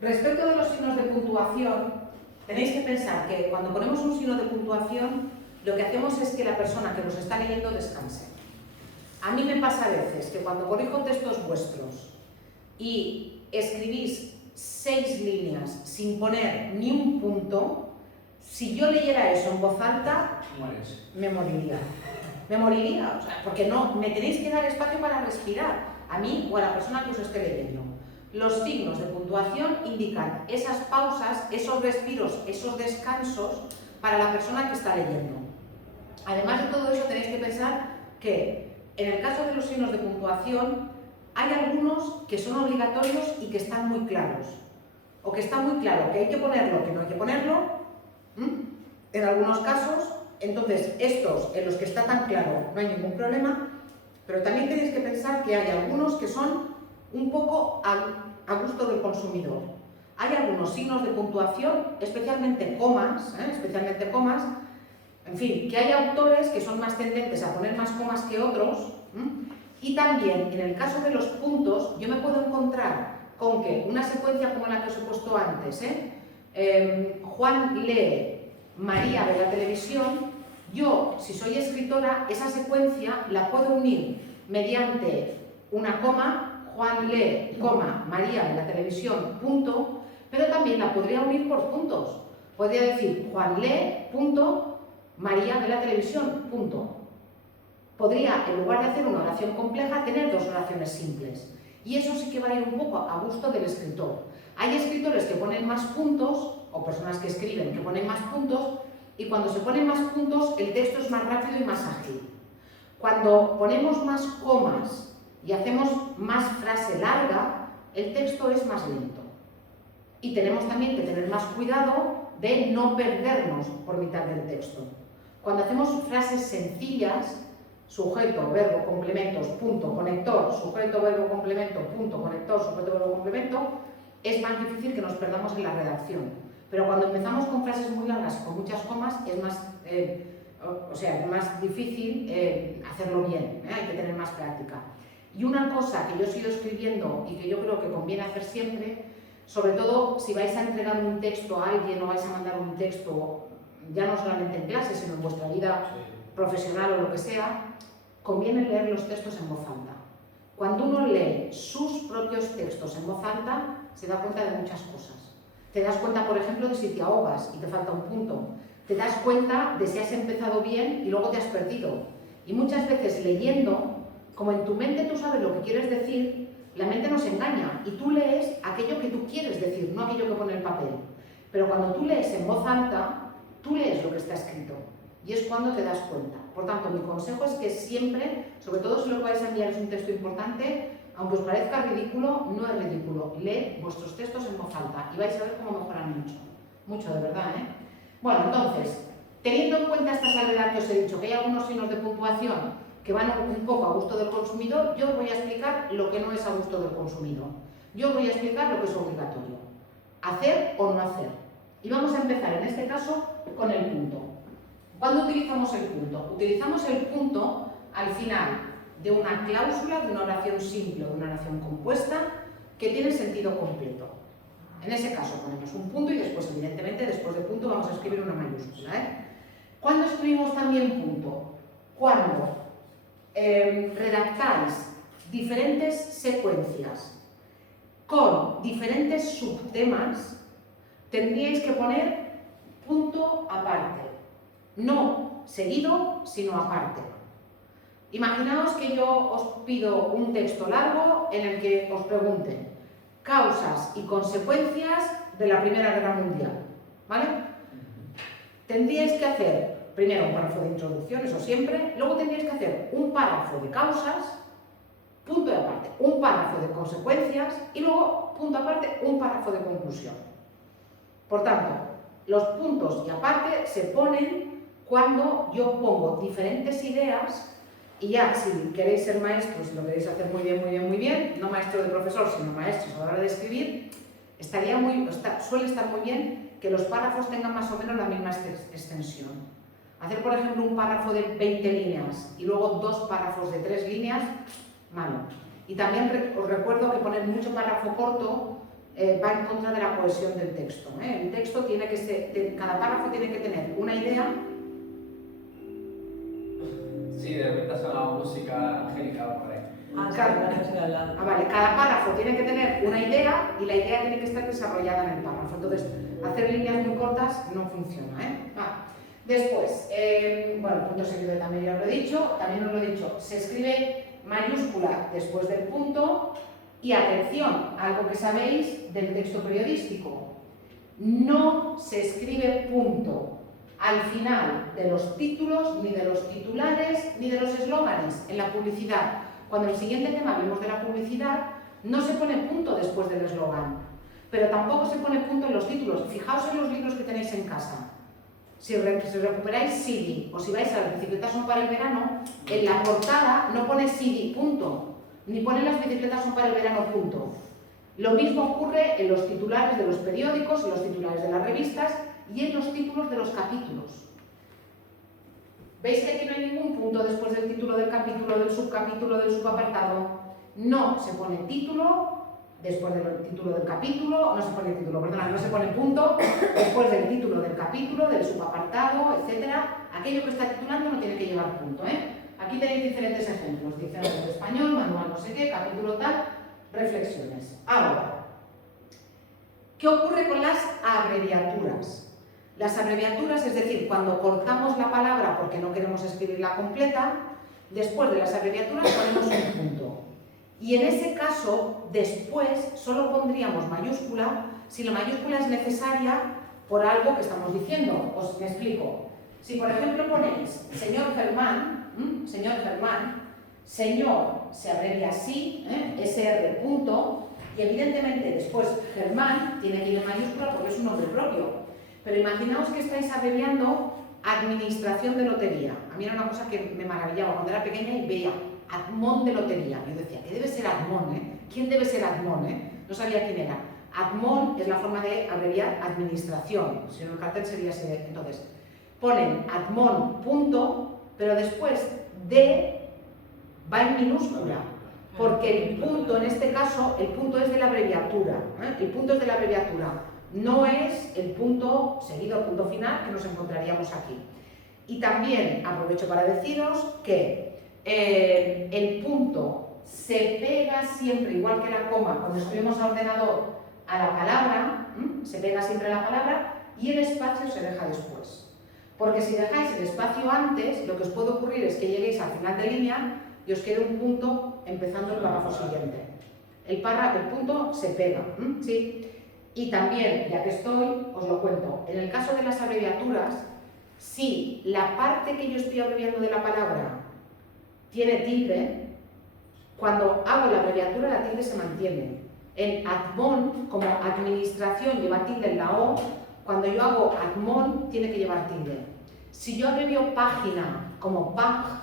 Respecto de los signos de puntuación, tenéis que pensar que cuando ponemos un signo de puntuación, lo que hacemos es que la persona que nos está leyendo descanse. A mí me pasa a veces que cuando corrijo textos vuestros y escribís 6 líneas sin poner ni un punto, si yo leyera eso en voz alta, me moriría. Me moriría, o sea, porque no, me tenéis que dar espacio para respirar, a mí o a la persona que os esté leyendo. Los signos de puntuación indican esas pausas, esos respiros, esos descansos para la persona que está leyendo. Además de todo eso, tenéis que pensar que en el caso de los signos de puntuación hay algunos que son obligatorios y que están muy claros. O que está muy claro que hay que ponerlo, que no hay que ponerlo, en algunos casos. Entonces, estos en los que está tan claro no hay ningún problema, pero también tenéis que pensar que hay algunos que son un poco a gusto del consumidor. Hay algunos signos de puntuación, especialmente comas, en fin, que hay autores que son más tendentes a poner más comas que otros, y también en el caso de los puntos, yo me puedo encontrar con que una secuencia como la que os he puesto antes, Juan lee, María ve la televisión, yo, si soy escritora, esa secuencia la puedo unir mediante una coma, Juan lee, coma, María ve la televisión, punto, pero también la podría unir por puntos. Podría decir Juan lee, punto, María ve la televisión, punto. Podría, en lugar de hacer una oración compleja, tener dos oraciones simples. Y eso sí que va a ir un poco a gusto del escritor. Hay escritores que ponen más puntos, o personas que escriben que ponen más puntos, y cuando se ponen más puntos el texto es más rápido y más ágil. Cuando ponemos más comas y hacemos más frase larga, el texto es más lento. Y tenemos también que tener más cuidado de no perdernos por mitad del texto. Cuando hacemos frases sencillas, sujeto, verbo, complementos, punto, conector, sujeto, verbo, complemento, punto, conector, sujeto, verbo, complemento, es más difícil que nos perdamos en la redacción. Pero cuando empezamos con frases muy largas, con muchas comas, es más difícil hacerlo bien, hay que tener más práctica. Y una cosa que yo sigo escribiendo y que yo creo que conviene hacer siempre, sobre todo si vais a entregar un texto a alguien o vais a mandar un texto, ya no solamente en clase, sino en vuestra vida profesional o lo que sea, conviene leer los textos en voz alta. Cuando uno lee sus propios textos en voz alta, se da cuenta de muchas cosas. Te das cuenta, por ejemplo, de si te ahogas y te falta un punto. Te das cuenta de si has empezado bien y luego te has perdido. Y muchas veces leyendo, como en tu mente tú sabes lo que quieres decir, la mente nos engaña y tú lees aquello que tú quieres decir, no aquello que pone el papel. Pero cuando tú lees en voz alta, tú lees lo que está escrito. Y es cuando te das cuenta. Por tanto, mi consejo es que siempre, sobre todo si lo que vais a enviar es un texto importante, aunque os parezca ridículo, no es ridículo. Leed vuestros textos en voz alta y vais a ver cómo mejoran mucho. Mucho, de verdad, ¿eh? Bueno, entonces, teniendo en cuenta esta salvedad que os he dicho, que hay algunos signos de puntuación que van un poco a gusto del consumidor, yo os voy a explicar lo que no es a gusto del consumidor. Yo os voy a explicar lo que es obligatorio. Hacer o no hacer. Y vamos a empezar, en este caso, con el punto. ¿Cuándo utilizamos el punto? Utilizamos el punto al final de una cláusula, de una oración simple o de una oración compuesta que tiene sentido completo. En ese caso ponemos un punto y después, evidentemente, después de punto vamos a escribir una mayúscula. ¿Cuándo escribimos también punto? Cuando redactáis diferentes secuencias con diferentes subtemas, tendríais que poner punto aparte. No seguido, sino aparte. Imaginaos que yo os pido un texto largo en el que os pregunten causas y consecuencias de la Primera Guerra Mundial, ¿vale? Tendríais que hacer primero un párrafo de introducción, eso siempre, luego tendríais que hacer un párrafo de causas, punto y aparte, un párrafo de consecuencias y luego, punto aparte, un párrafo de conclusión. Por tanto, los puntos y aparte se ponen cuando yo pongo diferentes ideas y ya, si queréis ser maestros, si lo queréis hacer muy bien, no maestro de profesor, sino maestros a la hora de escribir, suele estar muy bien que los párrafos tengan más o menos la misma extensión. Hacer, por ejemplo, un párrafo de 20 líneas y luego 2 párrafos de 3 líneas, malo. Y también os recuerdo que poner mucho párrafo corto va en contra de la cohesión del texto. El texto tiene que ser, cada párrafo tiene que tener una idea. Sí, de repente ha sonado música angélica por ahí. Vale, cada párrafo tiene que tener una idea y la idea tiene que estar desarrollada en el párrafo. Entonces, hacer líneas muy cortas no funciona. Después, bueno, el punto seguido también ya lo he dicho, se escribe mayúscula después del punto y atención, algo que sabéis del texto periodístico, no se escribe punto al final de los títulos, ni de los titulares, ni de los eslóganes en la publicidad. Cuando en el siguiente tema hablemos de la publicidad, no se pone punto después del eslogan, pero tampoco se pone punto en los títulos. Fijaos en los libros que tenéis en casa. Si recuperáis CD o si vais a las bicicletas son para el verano, en la portada no pone CD, punto, ni pone las bicicletas son para el verano, punto. Lo mismo ocurre en los titulares de los periódicos, en los titulares de las revistas y en los títulos de los capítulos. ¿Veis que aquí no hay ningún punto después del título del capítulo, del subapartado? No se pone título después del título del capítulo, no se pone título, perdona, no se pone punto después del título del capítulo, del subapartado, etcétera. Aquello que está titulando no tiene que llevar punto. Aquí tenéis diferentes ejemplos: diccionario de español, manual no sé qué, capítulo tal, reflexiones. Ahora, ¿qué ocurre con las abreviaturas? Las abreviaturas, es decir, cuando cortamos la palabra porque no queremos escribirla completa, después de las abreviaturas ponemos un punto. Y en ese caso, después solo pondríamos mayúscula si la mayúscula es necesaria por algo que estamos diciendo. Os me explico. Si por ejemplo ponéis señor Germán, señor se abrevia así, SR punto, y evidentemente después Germán tiene que ir en mayúscula porque es un nombre propio. Pero imaginaos que estáis abreviando administración de lotería. A mí era una cosa que me maravillaba cuando era pequeña y veía Admon de lotería. Yo decía, ¿qué debe ser Admon? ¿Quién debe ser Admon? No sabía quién era. Admon es la forma de abreviar administración. Si no, el cartel sería así. Entonces, ponen Admon punto, pero después de va en minúscula. Porque el punto, en este caso, el punto es de la abreviatura. El punto es de la abreviatura. No es el punto seguido, punto final, que nos encontraríamos aquí. Y también aprovecho para deciros que el punto se pega siempre, igual que la coma, cuando escribimos a ordenador, a la palabra, se pega siempre a la palabra y el espacio se deja después. Porque si dejáis el espacio antes, lo que os puede ocurrir es que lleguéis al final de línea y os quede un punto empezando el párrafo siguiente. El punto se pega, ¿sí? Y también, ya que estoy, os lo cuento. En el caso de las abreviaturas, si la parte que yo estoy abreviando de la palabra tiene tilde, cuando hago la abreviatura la tilde se mantiene. En Admon, como administración lleva tilde en la O, cuando yo hago Admon tiene que llevar tilde. Si yo abrevio página como PAG,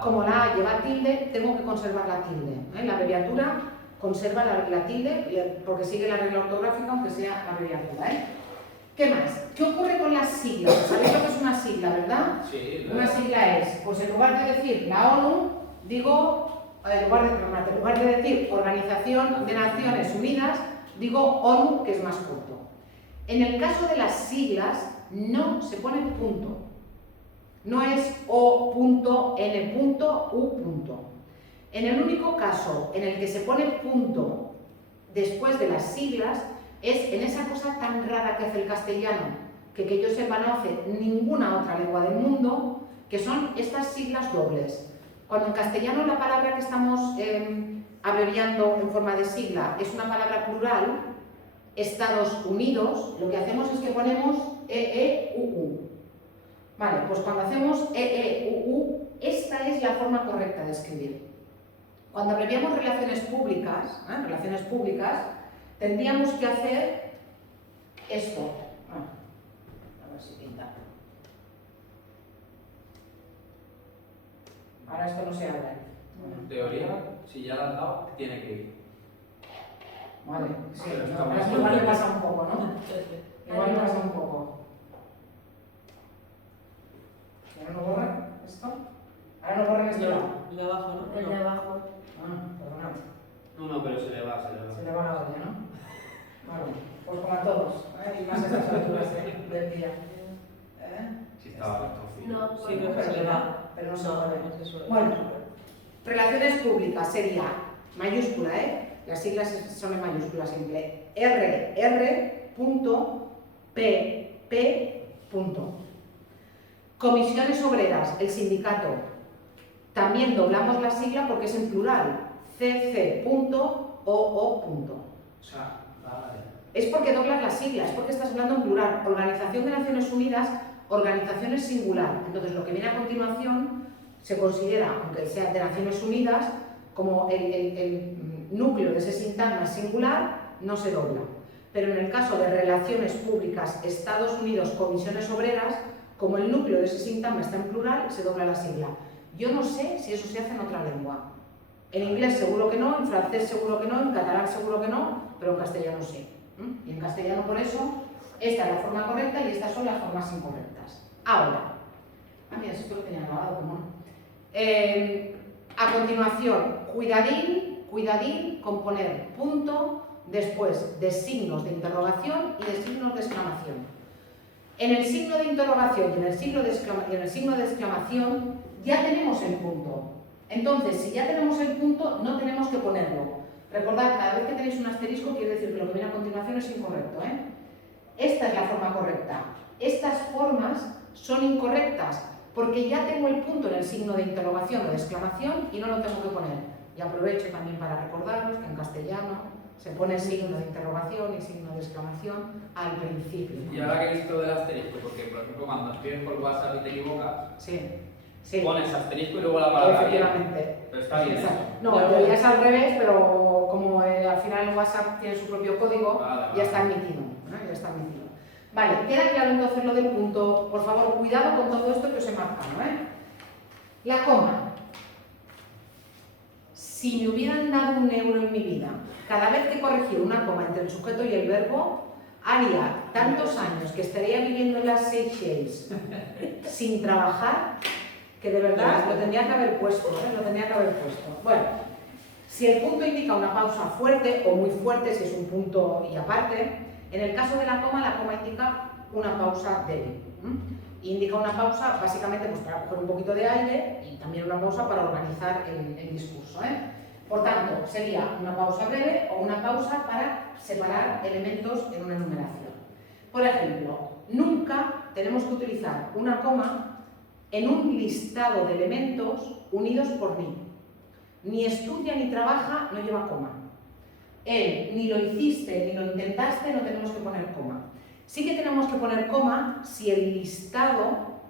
como la A lleva tilde, tengo que conservar la tilde. La abreviatura conserva la tilde porque sigue la regla ortográfica aunque sea la abreviatura. ¿Qué más? ¿Qué ocurre con las siglas? ¿Sabéis lo que es una sigla, verdad? Sí. Una sigla es, pues en lugar de decir la ONU, digo, en lugar de decir Organización de Naciones Unidas, digo ONU, que es más corto. En el caso de las siglas, no se pone punto. No es O.N.U. En el único caso en el que se pone punto después de las siglas es en esa cosa tan rara que hace el castellano, que yo sepa no hace ninguna otra lengua del mundo, que son estas siglas dobles. Cuando en castellano la palabra que estamos abreviando en forma de sigla es una palabra plural, Estados Unidos, lo que hacemos es que ponemos EEUU. Vale, pues cuando hacemos EEUU, esta es la forma correcta de escribir. Cuando abreviamos relaciones públicas, tendríamos que hacer esto. A ver si pinta. Ahora esto no se abre. En teoría, si ya la has dado, tiene que ir. Vale, sí, igual me pasa un poco, ¿no? Igual me pasa un poco. ¿Ahora no borra esto? ¿Ahora no borra esto? El de abajo, ¿no? El de abajo. Perdonad. No, pero se le va. Se le va la olla, ¿no? Pues como a todos, y más a estas alturas del día. Sí, estaba perfecto. No, Sí, que se le va. Pero no se No, mueve. no se suele. Bueno, relaciones públicas sería mayúscula, las siglas son en mayúscula simple. RR.PP. Comisiones obreras, el sindicato. También doblamos la sigla porque es en plural. CC.OO. O sea, vale. Es porque doblas las siglas, es porque estás hablando en plural. Organización de Naciones Unidas, organizaciones singular. Entonces, lo que viene a continuación se considera, aunque sea de Naciones Unidas, como el núcleo de ese sintagma es singular, no se dobla. Pero en el caso de relaciones públicas, Estados Unidos, comisiones obreras, como el núcleo de ese sintagma está en plural, se dobla la sigla. Yo no sé si eso se hace en otra lengua. En inglés seguro que no, en francés seguro que no, en catalán seguro que no, pero en castellano sí. Y en castellano por eso, esta es la forma correcta y estas son las formas incorrectas. Ahora, mira, esto lo tenía grabado, ¿cómo no? A continuación, cuidadín con poner punto después de signos de interrogación y de signos de exclamación. En el signo de interrogación y en el signo de exclamación ya tenemos el punto. Entonces, si ya tenemos el punto, no tenemos que ponerlo. Recordad, cada vez que tenéis un asterisco quiere decir que lo que viene a continuación es incorrecto. Esta es la forma correcta. Estas formas son incorrectas porque ya tengo el punto en el signo de interrogación o de exclamación y no lo tengo que poner. Y aprovecho también para recordaros que en castellano se pone signo de interrogación y signo de exclamación al principio. Y ahora que he visto del asterisco, porque por ejemplo cuando escribes por WhatsApp y te equivocas, Sí. pones asterisco y luego la palabra bien. Efectivamente. Pero está bien eso. No, en realidad es al revés, pero como al final el WhatsApp tiene su propio código, Vale. ya está admitido. Ya está admitido. Vale, queda claro entonces lo del punto. Por favor, cuidado con todo esto que os he marcado. La coma. Si me hubieran dado €1 en mi vida, cada vez que corregir una coma entre el sujeto y el verbo, haría tantos años que estaría viviendo en las Seychelles sin trabajar, que de verdad lo tendría que haber puesto, lo tendría que haber puesto. Bueno, si el punto indica una pausa fuerte o muy fuerte, si es un punto y aparte, en el caso de la coma indica una pausa débil. Indica una pausa básicamente pues, para coger un poquito de aire y también una pausa para organizar el discurso. Por tanto, sería una pausa breve o una pausa para separar elementos en una enumeración. Por ejemplo, nunca tenemos que utilizar una coma en un listado de elementos unidos por ni. Ni estudia ni trabaja no lleva coma. El ni lo hiciste ni lo intentaste no tenemos que poner coma. Sí que tenemos que poner coma si el listado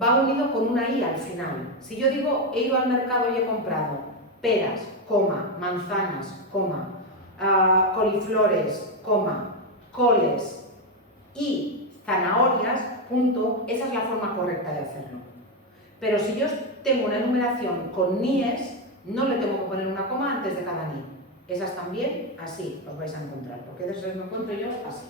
va unido con una i al final. Si yo digo he ido al mercado y he comprado peras, coma, manzanas, coma, coliflores, coma, coles y zanahorias, punto, esa es la forma correcta de hacerlo. Pero si yo tengo una enumeración con nies, no le tengo que poner una coma antes de cada ni. Esas también, así los vais a encontrar, porque de eso me encuentro yo así.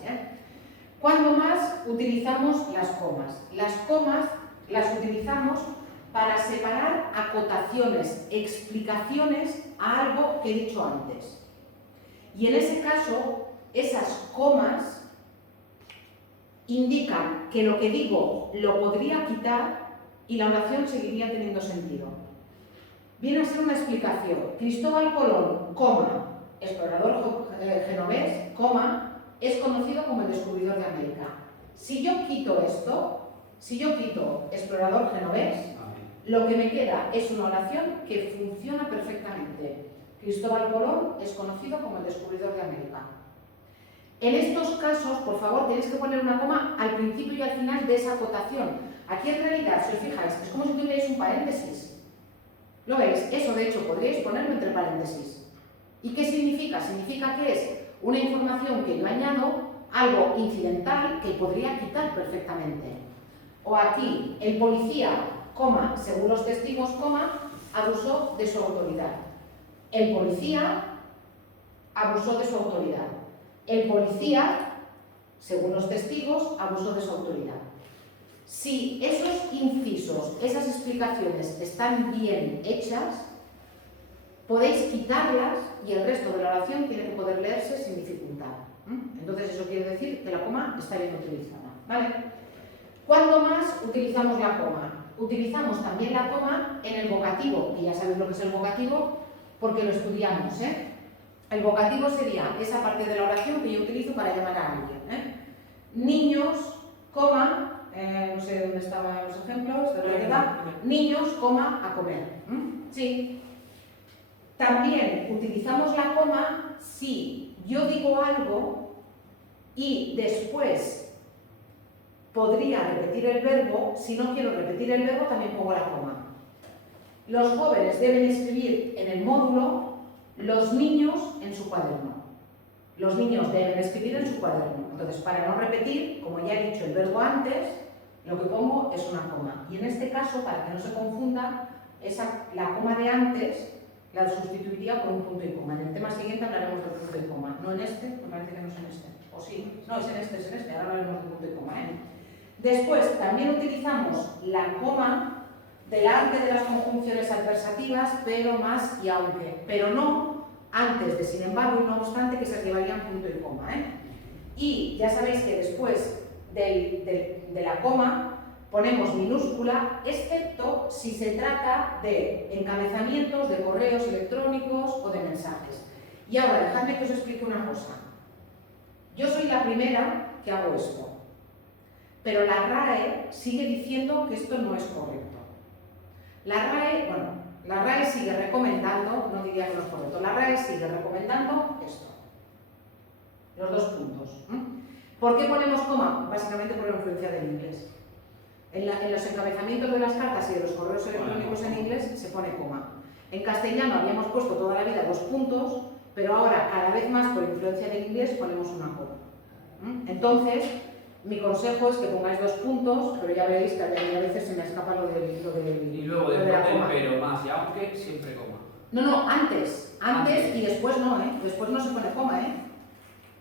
¿Cuándo más utilizamos las comas? Las comas las utilizamos para separar acotaciones, explicaciones a algo que he dicho antes. Y en ese caso, esas comas indican que lo que digo lo podría quitar y la oración seguiría teniendo sentido. Viene a ser una explicación. Cristóbal Colón, coma, explorador genovés, coma, es conocido como el descubridor de América. Si yo quito esto, si yo quito explorador genovés, lo que me queda es una oración que funciona perfectamente. Cristóbal Colón es conocido como el descubridor de América. En estos casos, por favor, tenéis que poner una coma al principio y al final de esa acotación. Aquí en realidad, si os fijáis, es como si tuvierais un paréntesis. ¿Lo veis? Eso, de hecho, podríais ponerlo entre paréntesis. ¿Y qué significa? Significa que es una información que yo añado, algo incidental que podría quitar perfectamente. O aquí, el policía, coma, según los testigos, coma, abusó de su autoridad. El policía abusó de su autoridad. El policía, según los testigos, abusó de su autoridad. Si esos incisos, esas explicaciones están bien hechas, podéis quitarlas y el resto de la oración tiene que poder leerse sin dificultad. Entonces eso quiere decir que la coma está bien utilizada, ¿vale? ¿Cuándo más utilizamos la coma? Utilizamos también la coma en el vocativo, y ya sabéis lo que es el vocativo porque lo estudiamos, ¿eh? El vocativo sería esa parte de la oración que yo utilizo para llamar a alguien, ¿eh? Niños, coma, no sé dónde estaban los ejemplos, de verdad, niños, coma, a comer. Sí. También utilizamos la coma si yo digo algo y después podría repetir el verbo. Si no quiero repetir el verbo, también pongo la coma. Los jóvenes deben escribir en el módulo, los niños en su cuaderno. Los niños deben escribir en su cuaderno. Entonces, para no repetir, como ya he dicho el verbo antes, lo que pongo es una coma. Y en este caso, para que no se confunda, la coma de antes la sustituiría por un punto y coma. En el tema siguiente hablaremos del punto y coma. No en este, me parece que no es en este. O sí, no, es en este. Ahora hablaremos del punto y coma, ¿eh? Después, también utilizamos la coma delante de las conjunciones adversativas, pero más y aunque. Pero no antes de sin embargo y no obstante, que se llevarían punto y coma, ¿eh? Y ya sabéis que después de la coma ponemos minúscula, excepto si se trata de encabezamientos de correos electrónicos o de mensajes. Y ahora, dejadme que os explique una cosa. Yo soy la primera que hago esto, pero la RAE sigue diciendo que esto no es correcto. La RAE sigue recomendando, no diría que no es correcto, la RAE sigue recomendando esto, los dos puntos. ¿Por qué ponemos coma? Básicamente por la influencia del inglés. En los encabezamientos de las cartas y de los correos electrónicos en inglés se pone coma. En castellano habíamos puesto toda la vida dos puntos, pero ahora cada vez más por influencia del inglés ponemos una coma. Entonces, mi consejo es que pongáis dos puntos, pero ya veréis que a veces se me escapa lo y luego de la coma. Pero más y aunque, siempre coma. No, antes y después no, ¿eh? Después no se pone coma, ¿eh?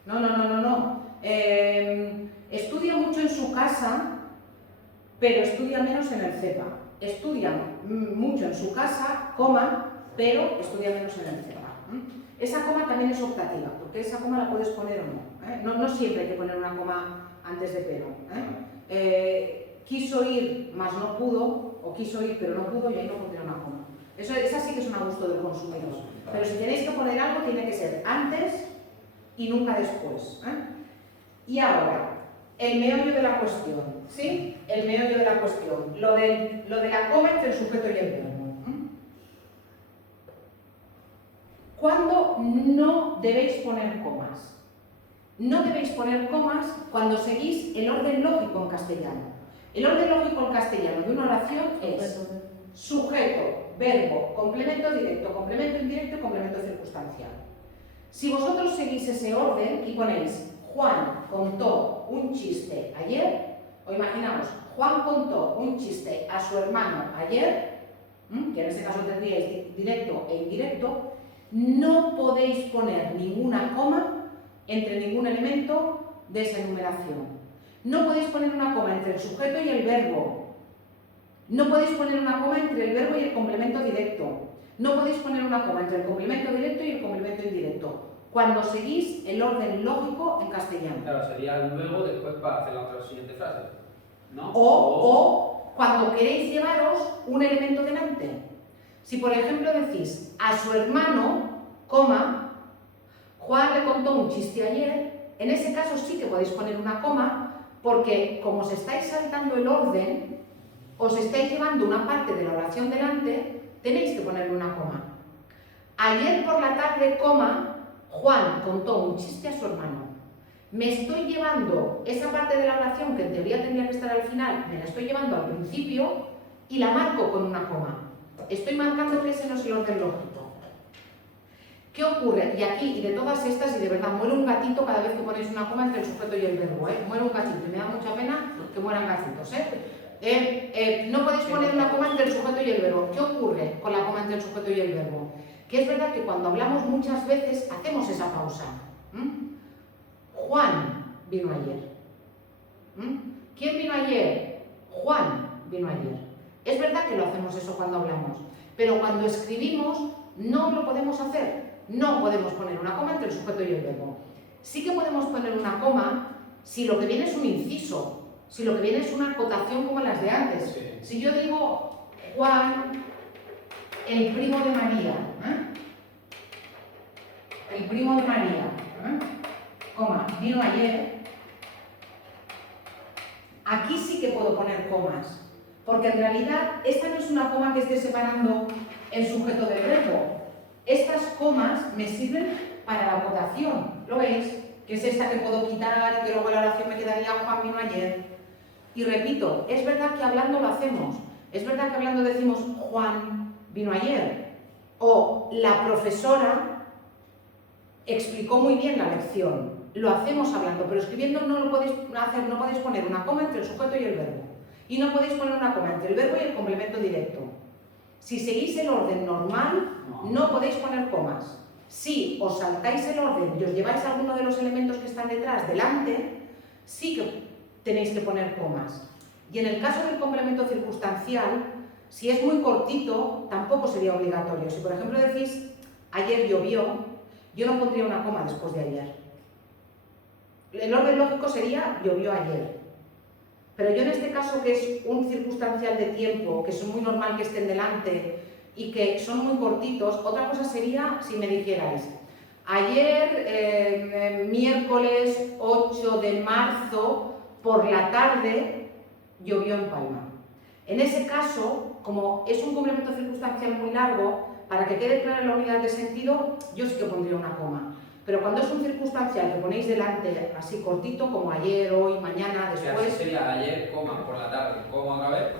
No. Estudia mucho en su casa, pero estudia menos en el CEPA. Estudia mucho en su casa, coma, pero estudia menos en el CEPA. Esa coma también es optativa, porque esa coma la puedes poner o no. No siempre hay que poner una coma antes de pero. Quiso ir, mas no pudo, o quiso ir pero no pudo, y ahí no pondré una coma. Esa sí que es un gusto del consumidor. Pero si tenéis que poner algo, tiene que ser antes y nunca después. Y ahora, el meollo de la cuestión, ¿sí? El meollo de la cuestión, lo de la coma entre el sujeto y el verbo. ¿Cuándo no debéis poner comas? No debéis poner comas cuando seguís el orden lógico en castellano. El orden lógico en castellano de una oración es sujeto, verbo, complemento directo, complemento indirecto y complemento circunstancial. Si vosotros seguís ese orden y ponéis Juan contó un chiste ayer, o imaginamos, Juan contó un chiste a su hermano ayer, que en este caso tendríais directo e indirecto, no podéis poner ninguna coma entre ningún elemento de esa enumeración. No podéis poner una coma entre el sujeto y el verbo. No podéis poner una coma entre el verbo y el complemento directo. No podéis poner una coma entre el complemento directo y el complemento indirecto. Cuando seguís el orden lógico en castellano. Claro, sería luego, después para hacer la otra siguiente frase, ¿no? O cuando queréis llevaros un elemento delante. Si por ejemplo decís a su hermano, coma, Juan le contó un chiste ayer, en ese caso sí que podéis poner una coma, porque como os estáis saltando el orden, os estáis llevando una parte de la oración delante, tenéis que ponerle una coma. Ayer por la tarde, coma, Juan contó un chiste a su hermano. Me estoy llevando esa parte de la oración que en teoría tendría que estar al final, me la estoy llevando al principio y la marco con una coma. Estoy marcando que ese no es el orden lógico. ¿Qué ocurre? Y aquí, y de todas estas, y de verdad, muere un gatito cada vez que ponéis una coma entre el sujeto y el verbo, ¿eh? Muere un gatito, y me da mucha pena que mueran gatitos, no podéis poner una coma entre el sujeto y el verbo. ¿Qué ocurre con la coma entre el sujeto y el verbo? Que es verdad que cuando hablamos muchas veces hacemos esa pausa. Juan vino ayer. ¿Quién vino ayer? Juan vino ayer. Es verdad que lo hacemos eso cuando hablamos, pero cuando escribimos no lo podemos hacer. No podemos poner una coma entre el sujeto y el verbo. Sí que podemos poner una coma si lo que viene es un inciso, si lo que viene es una acotación como las de antes. Sí. Si yo digo Juan, el primo de María, el primo de María, coma, vino ayer, aquí sí que puedo poner comas, porque en realidad esta no es una coma que esté separando el sujeto del verbo. Estas comas me sirven para la acotación, ¿lo veis? Que es esta que puedo quitar y que luego en la oración me quedaría Juan vino ayer. Y repito, es verdad que hablando lo hacemos, es verdad que hablando decimos Juan vino ayer, o la profesora explicó muy bien la lección. Lo hacemos hablando, pero escribiendo no lo podéis hacer, no podéis poner una coma entre el sujeto y el verbo. Y no podéis poner una coma entre el verbo y el complemento directo. Si seguís el orden normal, no podéis poner comas. Si os saltáis el orden y os lleváis alguno de los elementos que están detrás delante, sí que tenéis que poner comas. Y en el caso del complemento circunstancial, si es muy cortito, tampoco sería obligatorio. Si por ejemplo decís ayer llovió, yo no pondría una coma después de ayer. El orden lógico sería llovió ayer. Pero yo en este caso, que es un circunstancial de tiempo, que es muy normal que estén delante y que son muy cortitos, otra cosa sería si me dijerais ayer, miércoles 8 de marzo, por la tarde, llovió en Palma. En ese caso, como es un complemento circunstancial muy largo, para que quede clara la unidad de sentido, yo sí que pondría una coma. Pero cuando es un circunstancial que ponéis delante así cortito, como ayer, hoy, mañana, después... O sea, así sería ayer, coma, por la tarde, coma otra vez.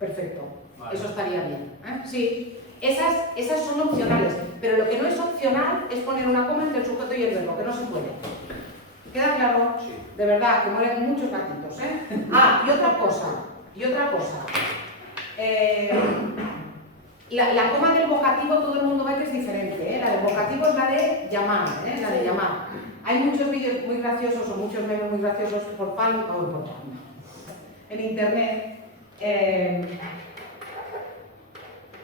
Perfecto, Vale. Eso estaría bien. Sí, esas son opcionales, pero lo que no es opcional es poner una coma entre el sujeto y el verbo, que no se puede. ¿Queda claro? Sí. De verdad, que mueren muchos gatitos, Ah, y otra cosa. La coma del vocativo todo el mundo ve que es diferente, La del vocativo es la de llamar, La de llamar. Hay muchos vídeos muy graciosos o muchos memes muy graciosos en internet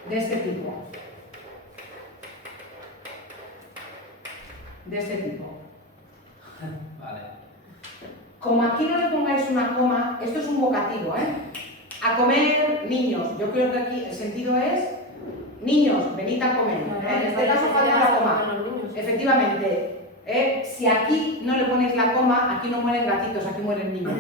de este tipo. Vale. Como aquí no le pongáis una coma, esto es un vocativo, A comer, niños. Yo creo que aquí el sentido es niños, venid a comer. En este caso falta la coma. Efectivamente, si aquí no le ponéis la coma, aquí no mueren gatitos, aquí mueren niños.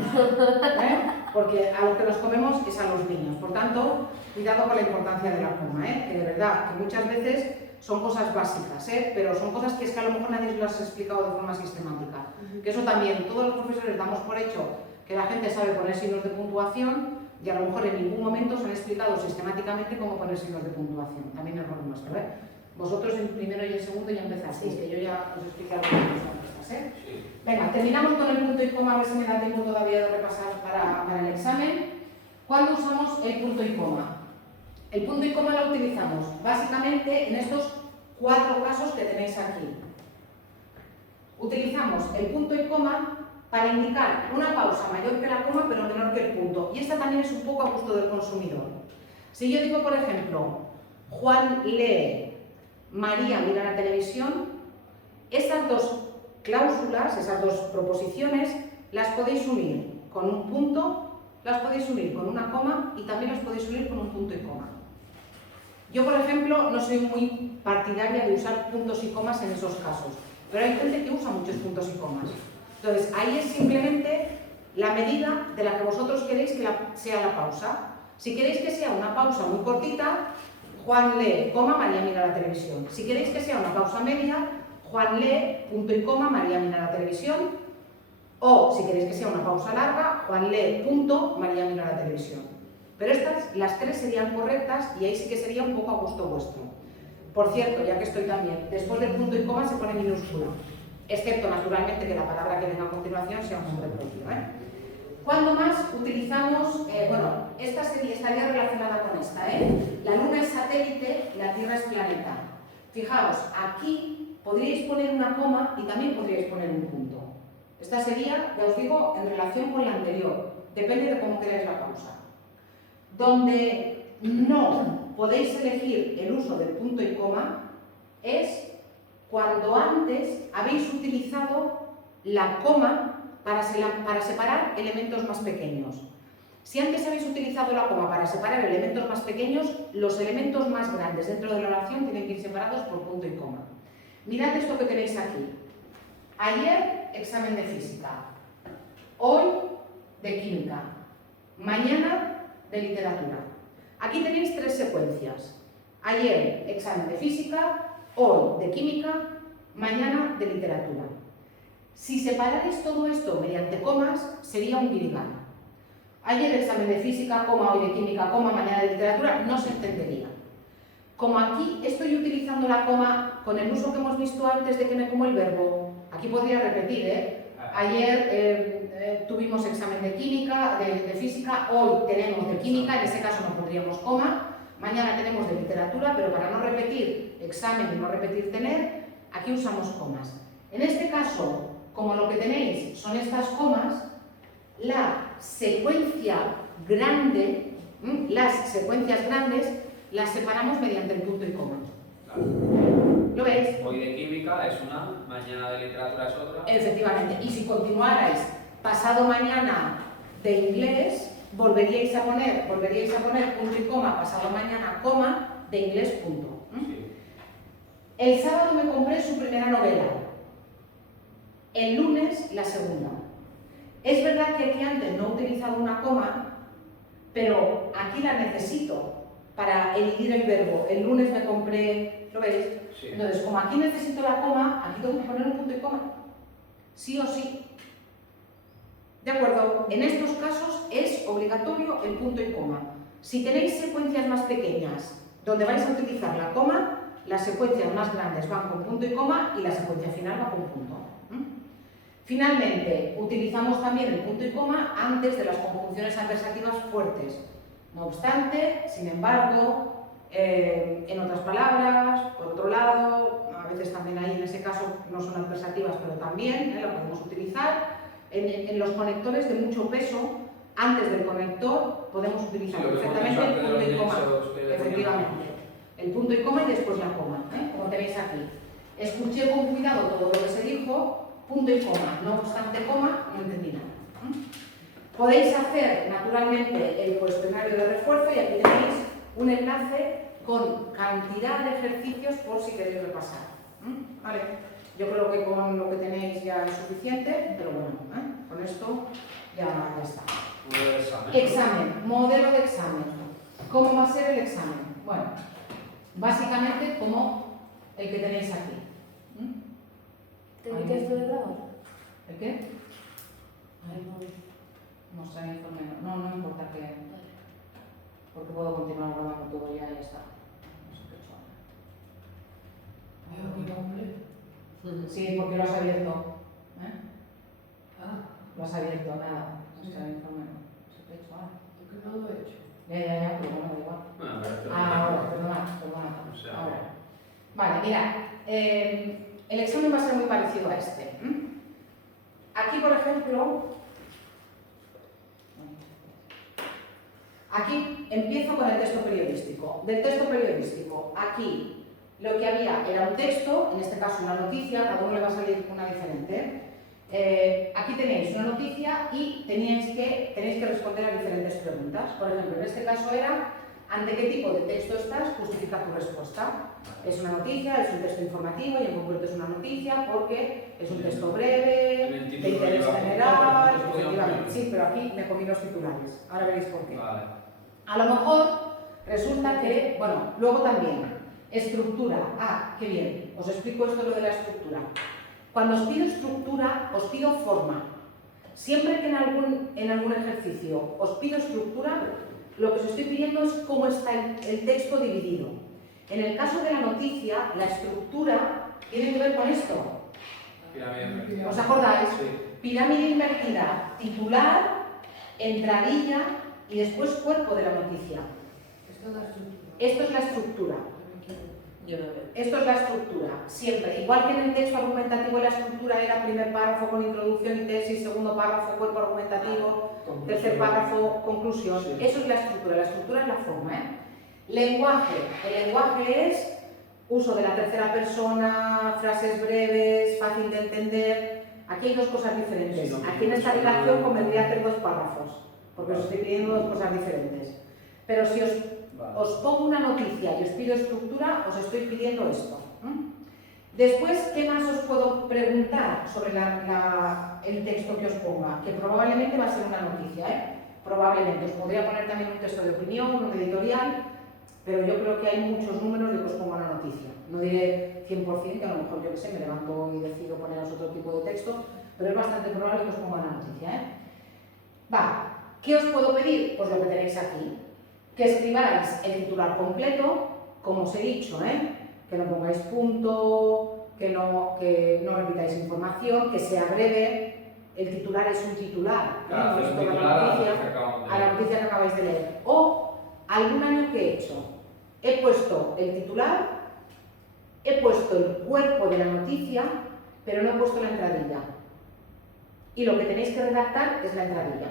Porque a lo que nos comemos es a los niños. Por tanto, cuidado con la importancia de la coma, que de verdad, que muchas veces son cosas básicas, pero son cosas que es que a lo mejor nadie las ha explicado de forma sistemática. Que eso también, todos los profesores damos por hecho que la gente sabe poner signos de puntuación y a lo mejor en ningún momento se han explicado sistemáticamente cómo poner signos de puntuación. También es error nuestro, Vosotros en primero y en segundo ya empezasteis, que yo ya os expliqué algunas cosas, Sí. Venga, terminamos con el punto y coma, a ver si me da tiempo todavía de repasar para el examen. ¿Cuándo usamos el punto y coma? El punto y coma lo utilizamos básicamente en estos 4 casos que tenéis aquí. Utilizamos el punto y coma para indicar una pausa mayor que la coma pero menor que el punto. Y esta también es un poco a gusto del consumidor. Si yo digo, por ejemplo, Juan lee, María mira la televisión, estas 2 cláusulas, esas 2 proposiciones, las podéis unir con un punto, las podéis unir con una coma y también las podéis unir con un punto y coma. Yo, por ejemplo, no soy muy partidaria de usar puntos y comas en esos casos, pero hay gente que usa muchos puntos y comas. Entonces, ahí es simplemente la medida de la que vosotros queréis que sea la pausa. Si queréis que sea una pausa muy cortita, Juan lee, coma, María mira la televisión. Si queréis que sea una pausa media, Juan lee, punto y coma, María mira la televisión. O, si queréis que sea una pausa larga, Juan lee, punto, María mira la televisión. Pero estas, las 3 serían correctas y ahí sí que sería un poco a gusto vuestro. Por cierto, ya que estoy también, después del punto y coma se pone minúscula, excepto naturalmente que la palabra que venga a continuación sea un nombre propio. ¿Cuándo más utilizamos? Bueno, esta estaría relacionada con esta. La Luna es satélite, la Tierra es planeta. Fijaos, aquí podríais poner una coma y también podríais poner un punto. Esta sería, ya os digo, en relación con la anterior. Depende de cómo queráis la pausa. Donde no podéis elegir el uso del punto y coma es cuando antes habéis utilizado la coma para separar elementos más pequeños. Si antes habéis utilizado la coma para separar elementos más pequeños, los elementos más grandes dentro de la oración tienen que ir separados por punto y coma. Mirad esto que tenéis aquí. Ayer, examen de física. Hoy, de química. Mañana, de literatura. Aquí tenéis 3 secuencias. Ayer, examen de física. Hoy, de química. Mañana, de literatura. Si separarais todo esto mediante comas, sería un guirigán. Ayer examen de física, coma, hoy de química, coma, mañana de literatura, no se entendería. Como aquí estoy utilizando la coma con el uso que hemos visto antes de que me como el verbo, aquí podría repetir, ayer tuvimos examen de química, de física, hoy tenemos de química, en ese caso no pondríamos coma, mañana tenemos de literatura, pero para no repetir examen y no repetir tener, aquí usamos comas. En este caso, como lo que tenéis son estas comas, la secuencia grande, las secuencias grandes, las separamos mediante el punto y coma. Claro. ¿Lo veis? Hoy de química es una, mañana de literatura es otra. Efectivamente. Y si continuarais pasado mañana de inglés, volveríais a poner punto y coma, pasado mañana, coma, de inglés, punto. Sí. El sábado me compré su primera novela. El lunes, la segunda. Es verdad que aquí antes no he utilizado una coma, pero aquí la necesito para emitir el verbo. El lunes me compré, ¿lo veis? Sí. Entonces, como aquí necesito la coma, aquí tengo que poner un punto y coma. Sí o sí. ¿De acuerdo? En estos casos es obligatorio el punto y coma. Si tenéis secuencias más pequeñas donde vais a utilizar la coma, las secuencias más grandes van con punto y coma y la secuencia final va con punto. Finalmente, utilizamos también el punto y coma antes de las conjunciones adversativas fuertes. No obstante, sin embargo, en otras palabras, por otro lado, a veces también ahí en ese caso no son adversativas, pero también lo podemos utilizar. En los conectores de mucho peso, antes del conector, podemos utilizar perfectamente el punto y coma. Efectivamente. El punto y coma y después la coma, como tenéis aquí. Escuché con cuidado todo lo que se dijo. Punto y coma, no obstante coma, no entendí nada. Podéis hacer naturalmente el cuestionario de refuerzo y aquí tenéis un enlace con cantidad de ejercicios por si queréis repasar. ¿Vale? Yo creo que con lo que tenéis ya es suficiente, pero bueno, con esto ya está. Modelo de examen. Examen, modelo de examen. ¿Cómo va a ser el examen? Bueno, básicamente como el que tenéis aquí. ¿Tenéis esto de grabar? ¿El qué? No sé, informe. No importa que. Porque puedo continuar grabando todo ya y ya está. No sé qué he hecho. Sí, porque lo has abierto. Lo has abierto, nada. No sé, informe. No sé qué he hecho ahora. ¿Por qué no lo he hecho? Ya, pero bueno, da igual. Bueno, pero Ahora, perdona. O sea, Ahora. Vale, mira. El examen va a ser muy parecido a este. Aquí, por ejemplo, aquí empiezo con el texto periodístico. Del texto periodístico, aquí lo que había era un texto, en este caso una noticia, cada uno le va a salir una diferente. Aquí tenéis una noticia y tenéis que responder a diferentes preguntas. Por ejemplo, en este caso era ¿ante qué tipo de texto estás? Justifica tu respuesta. Es una noticia, es un texto informativo y en concreto es una noticia porque es un texto breve, de interés general, efectivamente. Sí, pero aquí me comí los titulares. Ahora veréis por qué. Vale. A lo mejor resulta que, bueno, luego también, estructura. Ah, qué bien, os explico esto lo de la estructura. Cuando os pido estructura, os pido forma. Siempre que en algún ejercicio os pido estructura, lo que os estoy pidiendo es cómo está el texto dividido. En el caso de la noticia, la estructura tiene que ver con esto. Pirámide invertida. ¿Os acordáis? Sí. Pirámide invertida, titular, entradilla y después cuerpo de la noticia. Esto es la estructura. Esto es la estructura. Yo lo veo. Esto es la estructura, siempre. Igual que en el texto argumentativo la estructura era primer párrafo con introducción y tesis, segundo párrafo, cuerpo argumentativo, tercer párrafo, conclusión. Sí. Eso es la estructura es la forma. Lenguaje. El lenguaje es uso de la tercera persona, frases breves, fácil de entender. Aquí hay dos cosas diferentes. Sí, no, Aquí en esta no, redacción no. convendría hacer dos párrafos, porque os estoy pidiendo dos cosas diferentes. Pero si Vale. os pongo una noticia y os pido estructura, os estoy pidiendo esto. Después, ¿qué más os puedo preguntar sobre el texto que os ponga? Que probablemente va a ser una noticia, ¿eh? Probablemente. Os podría poner también un texto de opinión, un editorial, pero yo creo que hay muchos números de que os ponga una noticia. No diré 100%, que a lo mejor yo que sé, me levanto y decido poneros otro tipo de texto, pero es bastante probable que os ponga una noticia, ¿eh? Va, ¿qué os puedo pedir? Pues lo que tenéis aquí. Que escribáis el titular completo, como os he dicho, que no pongáis punto, que no repitáis información, que sea breve. El titular es un titular, Claro, no es un toda titular la noticia, a la noticia que acabáis de leer. O algún año que he hecho, he puesto el titular, he puesto el cuerpo de la noticia, pero no he puesto la entradilla. Y lo que tenéis que redactar es la entradilla.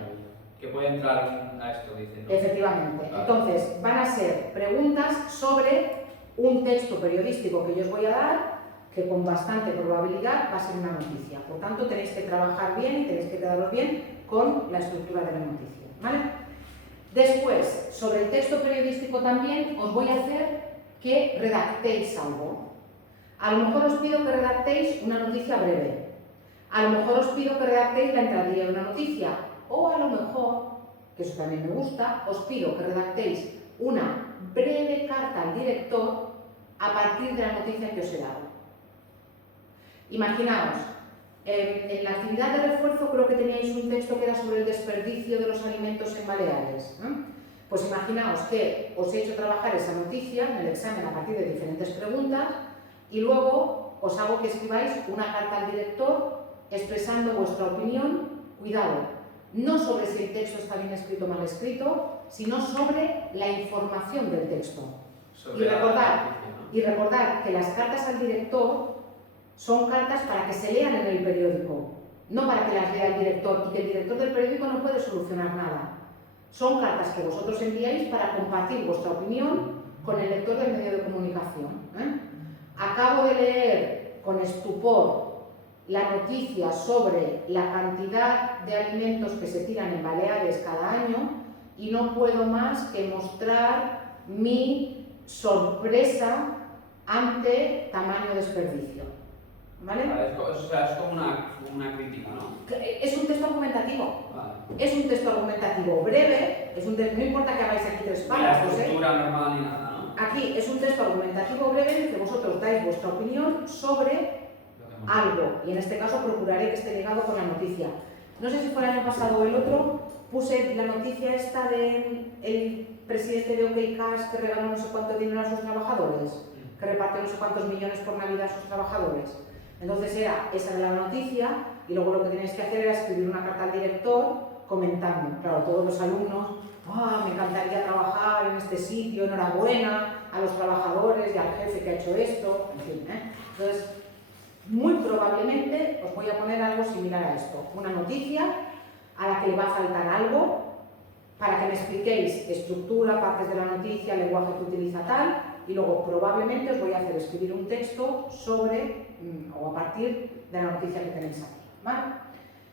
Que puede entrar a esto, dicen, ¿no? Efectivamente. Vale. Entonces, van a ser preguntas sobre un texto periodístico que yo os voy a dar, que con bastante probabilidad va a ser una noticia. Por tanto, tenéis que trabajar bien y tenéis que quedaros bien con la estructura de la noticia, ¿vale? Después, sobre el texto periodístico también, os voy a hacer que redactéis algo. A lo mejor os pido que redactéis una noticia breve. A lo mejor os pido que redactéis la entradilla de una noticia. O a lo mejor, que eso también me gusta, os pido que redactéis una breve carta al director a partir de la noticia que os he dado. Imaginaos, en la actividad de refuerzo creo que teníais un texto que era sobre el desperdicio de los alimentos en Baleares, ¿no? Pues imaginaos que os he hecho trabajar esa noticia en el examen a partir de diferentes preguntas y luego os hago que escribáis una carta al director expresando vuestra opinión, cuidado, no sobre si el texto está bien escrito o mal escrito, sino sobre la información del texto. Sobre Y recordad, la noticia, ¿no? Y recordad que las cartas al director son cartas para que se lean en el periódico, no para que las lea el director, y que el director del periódico no puede solucionar nada. Son cartas que vosotros enviáis para compartir vuestra opinión con el lector del medio de comunicación, ¿eh? Acabo de leer con estupor la noticia sobre la cantidad de alimentos que se tiran en Baleares cada año y no puedo más que mostrar mi sorpresa ante tamaño desperdicio. ¿Vale? Vale, o sea, es como una crítica, ¿no? Es un texto argumentativo. Vale. Es un texto argumentativo breve, no importa que hagáis aquí 3 Ni la párrafos, estructura normal ni nada, ¿no? Aquí es un texto argumentativo breve en el que vosotros dais vuestra opinión sobre Lo que hemos algo, y en este caso procuraré que esté ligado con la noticia. No sé si fue el año pasado o el otro, puse la noticia esta del presidente de OK Cash que regaló no sé cuánto dinero a sus trabajadores, que repartió no sé cuántos millones por Navidad a sus trabajadores. Entonces era esa de la noticia y luego lo que tenéis que hacer era escribir una carta al director comentando. Claro, todos los alumnos, me encantaría trabajar en este sitio, enhorabuena a los trabajadores y al jefe que ha hecho esto, en fin, ¿eh? Entonces, muy probablemente os voy a poner algo similar a esto, una noticia a la que le va a faltar algo para que me expliquéis estructura, partes de la noticia, lenguaje que utiliza tal, y luego probablemente os voy a hacer escribir un texto sobre o a partir de la noticia que tenéis aquí, ¿vale?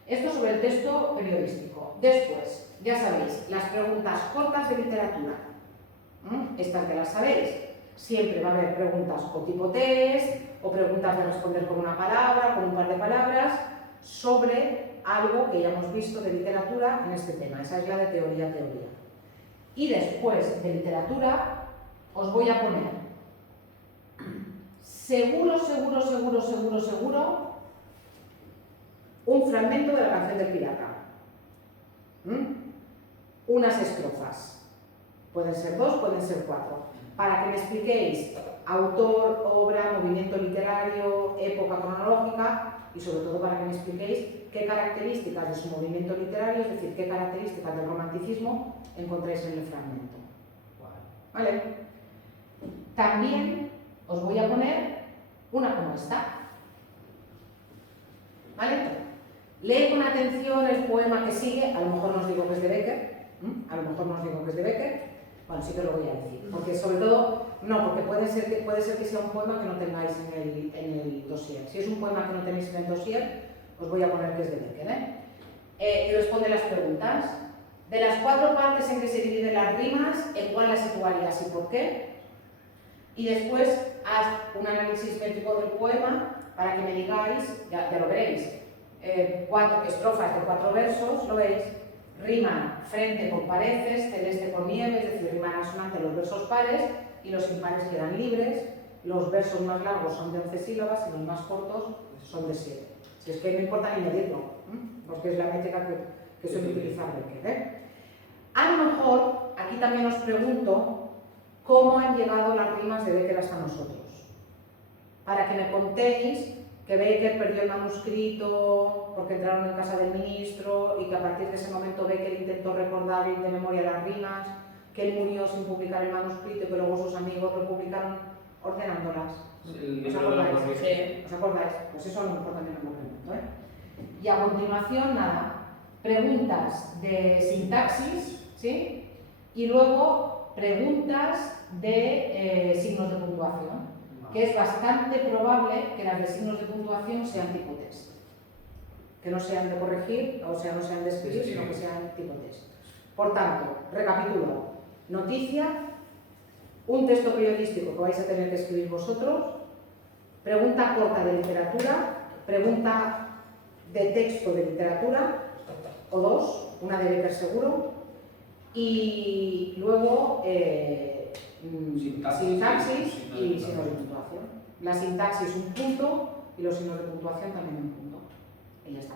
Esto sobre el texto periodístico. Después, ya sabéis, las preguntas cortas de literatura. Estas que las sabéis. Siempre va a haber preguntas o tipo test, o preguntas de responder con una palabra, con un par de palabras, sobre algo que ya hemos visto de literatura en este tema. Esa es la de teoría. Y después de literatura, os voy a poner seguro, un fragmento de la canción del pirata. Unas estrofas. Pueden ser 2, pueden ser 4. Para que me expliquéis autor, obra, movimiento literario, época cronológica y sobre todo para que me expliquéis qué características de su movimiento literario, es decir, qué características del romanticismo encontráis en el fragmento. ¿Vale? También os voy a poner una como esta. ¿Vale? Lee con atención el poema que sigue, a lo mejor no os digo que es de Becker, bueno, sí que lo voy a decir, porque sobre todo, no, porque puede ser que sea un poema que no tengáis en el dossier. Si es un poema que no tenéis en el dossier, os voy a poner que es de Becker, y responde las preguntas. De las 4 partes en que se dividen las rimas, ¿en cuál las situarías y por qué? Y después haz un análisis métrico del poema para que me digáis, ya lo veréis, 4 estrofas de 4 versos, lo veis, riman frente con pareces, celeste con nieve, es decir, riman asonante los versos pares y los impares quedan libres, los versos más largos son de 11 sílabas y los más cortos son de 7. Si es que no importa ni medirlo, porque es la métrica que suele utilizar Becker. A lo mejor, aquí también os pregunto cómo han llegado las rimas de Becker hasta nosotros. Para que me contéis que Becker perdió el manuscrito porque entraron en casa del ministro y que a partir de ese momento Becker intentó recordar de memoria las rimas, que él murió sin publicar el manuscrito y que luego sus amigos lo publicaron ordenándolas. ¿Os acordáis? ¿Os acordáis? Pues eso a lo mejor también me lo pregunto. Y a continuación, nada, preguntas de sintaxis, ¿sí? Y luego preguntas de signos de puntuación, que es bastante probable que las de signos de puntuación sean tipo test. Que no sean de corregir, o sea, no sean de escribir, sino que sean tipo test. Por tanto, recapitulo. Noticia, un texto periodístico que vais a tener que escribir vosotros, pregunta corta de literatura, pregunta de texto de literatura, o 2, una de Becker seguro, y luego sintaxis y signos de puntuación. La sintaxis un punto y los signos de puntuación también un punto. Y ya está.